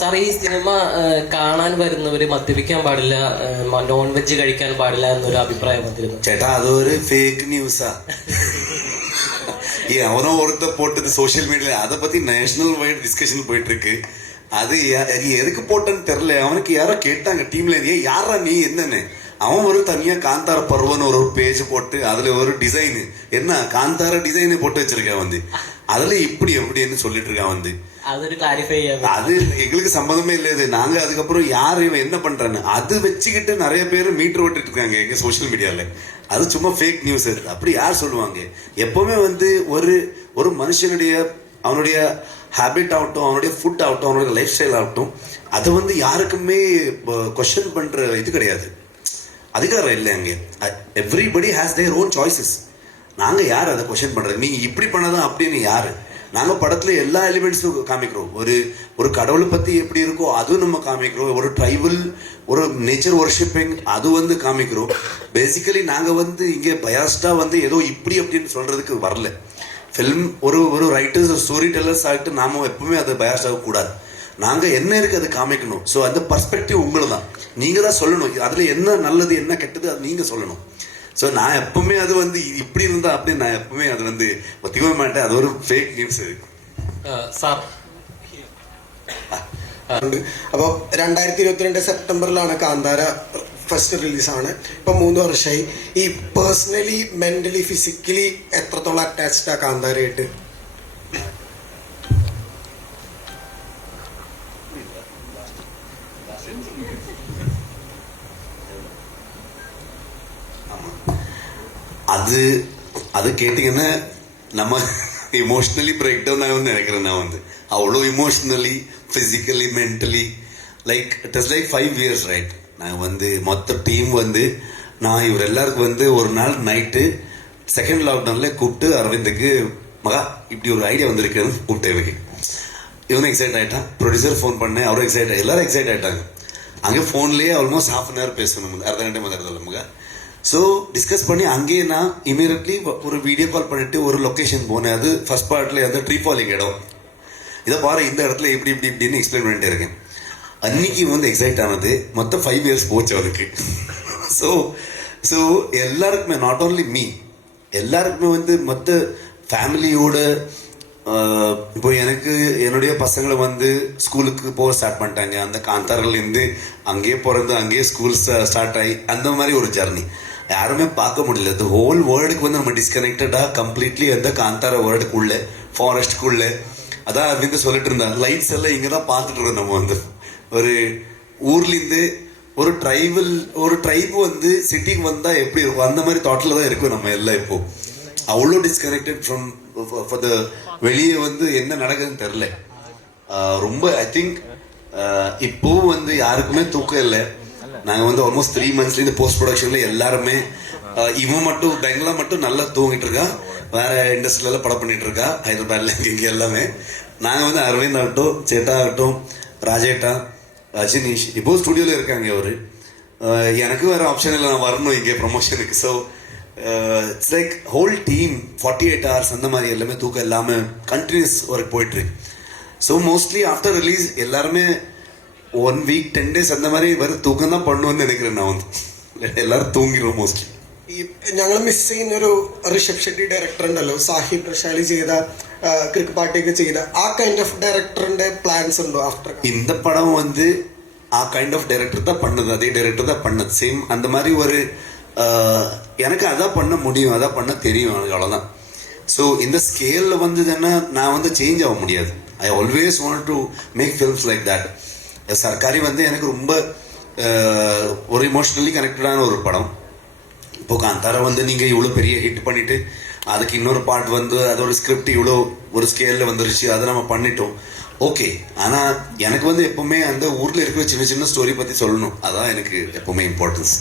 Sir ഈ cinema കാണാൻ വരുന്നവര് മദ്യപിക്കാൻ പാടില്ല, നോൺ വെജ് കഴിക്കാൻ പാടില്ല എന്നൊരു അഭിപ്രായം വന്നിരുന്നു. ചേട്ടാ അതൊരു ഫേക്ക് ന്യൂஸா? அவனோ ஒருத்த போட்டது சோசியல் மீடியால அதை பத்தி நேஷனல் வைட் டிஸ்கஷன் போயிட்டு இருக்கு. அது எதுக்கு போட்டேன்னு தெரியல. அவனுக்கு யாரோ கேட்டாங்க டீம்ல, யாரா நீ என்னன்னு. அவன் ஒரு தனியா காந்தார பருவன்னு ஒரு பேஜ் போட்டு அதுல ஒரு டிசைனு என்ன காந்தார டிசைனு போட்டு வச்சிருக்கான் வந்து. அதுல இப்படி எப்படின்னு சொல்லிட்டு இருக்கான் வந்து. அது எங்களுக்கு சம்பந்தமே இல்லை. இது நாங்க அதுக்கப்புறம் யாரு இவன் என்ன பண்றான்னு அது வச்சுக்கிட்டு நிறைய பேர் மீட்டர் ஓட்டிட்டு இருக்காங்க எங்க சோசியல் மீடியால. அது சும்மா ஃபேக் நியூஸ். அப்படி யார் சொல்லுவாங்க? எப்பவுமே வந்து ஒரு மனுஷனுடைய அவனுடைய ஹேபிட் ஆகட்டும், அவனுடைய ஃபுட் ஆகட்டும், அவனுடைய லைஃப் ஸ்டைல் ஆகட்டும், அது வந்து யாருக்குமே கொஸ்டின் பண்ற இது கிடையாது, அதிகாரம் இல்லை அங்கே. Everybody has their own choices. நாங்க யார் அதை கொஸ்டின் பண்றது? நீங்க இப்படி பண்ணதான் அப்படின்னு யாரு? நாங்க படத்துல எல்லா எலிமெண்ட்ஸும் காமிக்கிறோம். ஒரு கடவுளை பத்தி எப்படி இருக்கோ அதுவும் நம்ம காமிக்கிறோம். ஒரு ட்ரைபல், ஒரு நேச்சர் வர்ஷிப்பிங் அது வந்து காமிக்கிறோம். பேசிக்கலி நாங்க வந்து இங்கே பயாஸ்டா வந்து ஏதோ இப்படி அப்படின்னு சொல்றதுக்கு வரல. ஃபிலிம் ஒரு ரைட்டர்ஸ், ஸ்டோரி டெல்லர்ஸ் ஆகிட்டு நாம எப்பவுமே அதை பயாஸ்டாக கூடாது. நாங்க என்ன இருக்கு அது காமிக்கணும். ஸோ அந்த பர்ஸ்பெக்டிவ் உங்களுக்கு தான், நீங்க தான் சொல்லணும். அதுல என்ன நல்லது என்ன கெட்டது அது நீங்க சொல்லணும். ஸோ நான் எப்பவுமே அது வந்து இப்படி இருந்தா அப்படின்னு நான் எப்பவுமே அது வந்து ஒத்திக்கவே மாட்டேன். அது ஒரு ஃபேக் நியூஸ். സാർ അപ്പോൾ 2022 സെപ്റ്റംബറിലാണ് കാന്താര ഫസ്റ്റ് റിലീസാണ്. ഇപ്പം 3 വർഷമായി. ഈ പേഴ്സണലി, മെന്റലി, ഫിസിക്കലി എത്രത്തോളം അറ്റാച്ച്ഡാ കാന്താരയായിട്ട്? அது கேட்டிங்கன்னா நம்ம இமோஷ்னலி பிரேக் டவுன் ஆகும்னு நினைக்கிறேன். நான் வந்து அவ்வளோ emotionally, physically, mentally, like it is like 5 years right. நான் வந்து மொத்த டீம் வந்து நான் இவர் எல்லாருக்கும் வந்து ஒரு நாள் நைட்டு செகண்ட் லாக்டவுன்ல கூப்பிட்டு அரவிந்துக்கு மகா இப்படி ஒரு ஐடியா வந்திருக்குன்னு கூப்பிட்டேன். இவனுக்கு இவனும் எக்ஸைட் ஆகிட்டான். ப்ரொடியூசர் ஃபோன் பண்ணேன், அவரும் எக்ஸைட், எல்லாரும் எக்ஸைட் ஆகிட்டாங்க. அங்கே ஃபோன்லேயே ஆல்மோஸ்ட் ½ hour பேசணும், அர்த்த கண்டே முதல்ல மகா. ஸோ டிஸ்கஸ் பண்ணி அங்கேயே நான் இமீடியட்லி ஒரு வீடியோ கால் பண்ணிட்டு ஒரு லொக்கேஷன் போனேன். அது ஃபர்ஸ்ட் பார்ட்ல அந்த ட்ரீ ஃபாலிங் இடம். இதை பாரு, இந்த இடத்துல இப்படி இப்படி இப்படின்னு எக்ஸ்பிளைன் பண்ணிட்டே இருக்கேன். அன்னைக்கு வந்து எக்ஸைட் ஆனது மொத்தம் 5 years போச்சு அதுக்கு. ஸோ எல்லாருக்குமே, நாட் ஓன்லி மீ, எல்லாருக்குமே வந்து மொத்த ஃபேமிலியோட இப்போ எனக்கு என்னுடைய பசங்களை வந்து ஸ்கூலுக்கு போக ஸ்டார்ட் பண்ணிட்டாங்க. அந்த காந்தார்கள்லேருந்து அங்கேயே பிறந்து அங்கேயே ஸ்கூல் ஸ்டார்ட் ஆகி அந்த மாதிரி ஒரு ஜர்னி யாருமே பார்க்க முடியல. இந்த ஹோல் வேர்ல்டுக்கு வந்து நம்ம டிஸ்கனெக்டடாக கம்ப்ளீட்லி அந்த காந்தார வேர்ல்டுக்குள்ளே, ஃபாரஸ்ட்டுக்குள்ளே. அதான் அப்படின்னு சொல்லிட்டு இருந்தாங்க. லைட்ஸ் எல்லாம் இங்கே தான் பார்த்துட்டு இருக்கோம். நம்ம வந்து ஒரு ஊர்லேருந்து ஒரு ட்ரைபு வந்து சிட்டிக்கு வந்தால் எப்படி இருக்கும் அந்த மாதிரி தாட்டில் தான் இருக்கும் நம்ம எல்லாம். இப்போ அவ்வளோ டிஸ்கனெக்டட் ஃப்ரம் வெளியே வந்து என்ன நடக்குதுன்னு தெரில. ரொம்ப ஐ திங்க் இப்போவும் வந்து யாருக்குமே தூக்கம் இல்லை. நாங்கள் வந்து ஆல்மோஸ்ட் 3 monthsலேருந்து போஸ்ட் ப்ரொடக்ஷன்ல எல்லாருமே, இவன் மட்டும் பெங்களா மட்டும் நல்லா தூங்கிட்டு இருக்கா, வேற இண்டஸ்ட்ரியில படம் பண்ணிட்டு இருக்கா, ஹைதராபாத்ல இங்கே எல்லாமே. நாங்கள் வந்து அரவிந்த் ஆகட்டும், சேட்டா ஆகட்டும், ராஜேட்டா, அஜினீஷ் இப்போ ஸ்டுடியோவில் இருக்காங்க. அவரு எனக்கு வேற ஆப்ஷன் இல்லை, நான் வரணும் இங்கே ப்ரமோஷனுக்கு. So it's like whole team 48 hours அந்த மாதிரி எல்லாமே தூக்கம் இல்லாமல் கண்டினியூஸ் ஒர்க் போயிட்டு இருக்கு. ஸோ மோஸ்ட்லி ஆஃப்டர் ரிலீஸ் எல்லாருமே 1 week 10 days அந்த மாதிரி வேறு தூக்கம் தான் பண்ணுவேன்னு நினைக்கிறேன். நான் வந்து എല്ലാവരും തൂങ്ങിടും മോസ്റ്റ്ലി. ഈ ഞങ്ങൾ മിസ് ചെയ്യുന്ന ഒരു ഋഷഭ് ഷെട്ടി ഡയറക്ടർ ഉണ്ടല്ലോ, സാഹിബ് റഷാലി ചെയ്ത, ക്രിക്ക് പാട്ടിയൊക്കെ ചെയ്ത ആ കൈൻഡ് ഓഫ് ഡയറക്ടറിന്റെ പ്ലാൻസ് ഉണ്ടോ ആഫ്റ്റർ? இந்த படம் வந்து ஆ கைண்ட் ஆஃப் டைரக்டர் தான் பண்ணது, அதே டைரக்டர் தான் பண்ணது. சேம் அந்த மாதிரி ஒரு எனக்கு அதான் பண்ண முடியும், அதான் பண்ண தெரியும், எனக்கு அவ்வளோதான். ஸோ இந்த ஸ்கேலில் வந்ததுன்னா நான் வந்து சேஞ்ச் ஆக முடியாது. I always want to make films like that. சர்க்காரி வந்து எனக்கு ரொம்ப ஒரு இமோஷ்னலி கனெக்டடான ஒரு படம். இப்போ காந்தாரா வந்து நீங்கள் இவ்வளோ பெரிய ஹிட் பண்ணிவிட்டு அதுக்கு இன்னொரு பார்ட் வந்து அதோட ஸ்கிரிப்ட் இவ்வளோ ஒரு ஸ்கேலில் வந்துருச்சு, அதை நம்ம பண்ணிட்டோம், ஓகே. ஆனால் எனக்கு வந்து எப்போவுமே அந்த ஊரில் இருக்கிற சின்ன சின்ன ஸ்டோரி பற்றி சொல்லணும், அதான் எனக்கு எப்போவுமே இம்பார்ட்டன்ஸ்.